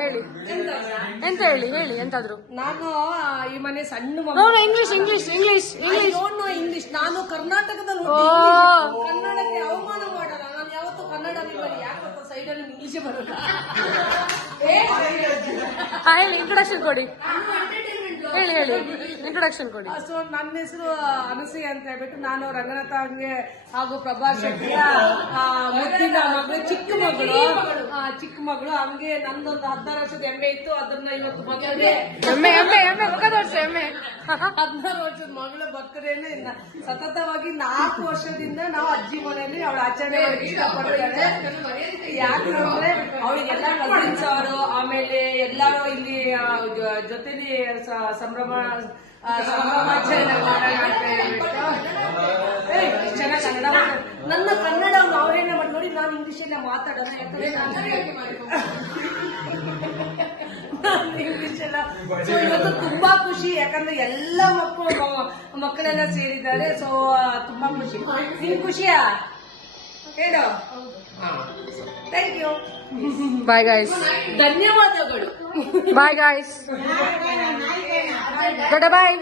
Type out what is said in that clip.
ಹೇಳಿ ಎಂತ ಹೇಳಿ ಎಂತಾದ್ರು. ನಾನು ಈ ಮನೆ ಸಣ್ಣ ಇಂಗ್ಲಿಷ್ ನಾನು ಕರ್ನಾಟಕದಲ್ಲಿ ಕನ್ನಡಕ್ಕೆ ಅವಮಾನ ಮಾಡಲ್ಲ. ನಾನು ಯಾವತ್ತೂ ಕನ್ನಡ ಯಾಕಂತ ಸೈಡಲ್ಲಿ ಇಂಗ್ಲಿಷ್ ಬರಲ್ಲ. ಹೇಳಿ ಇಂಟ್ರೊಡಕ್ಷನ್ ಕೊಡಿ. ಹೇಳಿ ಇಂಟ್ರೊಡಕ್ಷನ್ ಕೊಡಿ. ಸೊ ನನ್ನ ಹೆಸರು ಅನಸೂಯ ಅಂತ ಹೇಳ್ಬಿಟ್ಟು ನಾನು ರಂಗನಾಥ ಹಂಗೆ ಹಾಗೂ ಪ್ರಭಾ ಶೆಟ್ಟಿಯ ಮುದ್ದಿನ ಮಗಳು, ಚಿಕ್ಕ ಮಗಳು. ಹಂಗೆ ನಂದೊಂದು 16 ವರ್ಷದ ಎಮ್ಮೆ ಇತ್ತು. ಅದನ್ನ ಇವತ್ತು ಮಗಳಿಗೆ 16 ವರ್ಷದ ಮಗಳ ಬರ್ತಡೇನೆ ಸತತವಾಗಿ 4 ವರ್ಷದಿಂದ ನಾವು ಅಜ್ಜಿ ಮನೆಯಲ್ಲಿ ಅವಳ ಆಚರಣೆ ಇಷ್ಟಪಡ್ತಾರೆ. ಯಾಕಂದ್ರೆ ಅವಳಿಗೆಲ್ಲ ಕಸಿನ್ಸ್ ಅವರು, ಆಮೇಲೆ ಎಲ್ಲರೂ ಇಲ್ಲಿ ಜೊತೆಲಿ ಸಂಭ್ರಮಾಚರಣೆ ಮಾಡೋಣ ಅಂತ ಹೇಳ್ಬಿಟ್ಟು ಚೆನ್ನಾಗಿ ಕನ್ನಡ ನನ್ನ ಕನ್ನಡ ಅವರೇನ ಮಾಡಿ ನೋಡಿ. ನಾನು ಇಂಗ್ಲಿಷ್ ಮಾತಾಡೋಣ, ಯಾಕಂದ್ರೆ ಇಂಗ್ಲಿಷ್ ಎಲ್ಲ. ಸೊ ಇವತ್ತು ತುಂಬಾ ಖುಷಿ, ಯಾಕಂದ್ರೆ ಎಲ್ಲ ಮಕ್ಕಳೆಲ್ಲ ಸೇರಿದ್ದಾರೆ. ಸೊ ತುಂಬಾ ಖುಷಿ. ನಿನ್ ಖುಷಿಯಾ ಹೇಳು. Thank you. Bye guys. ಧನ್ಯವಾದಗಳು. Bye guys. ಬಾಯ್.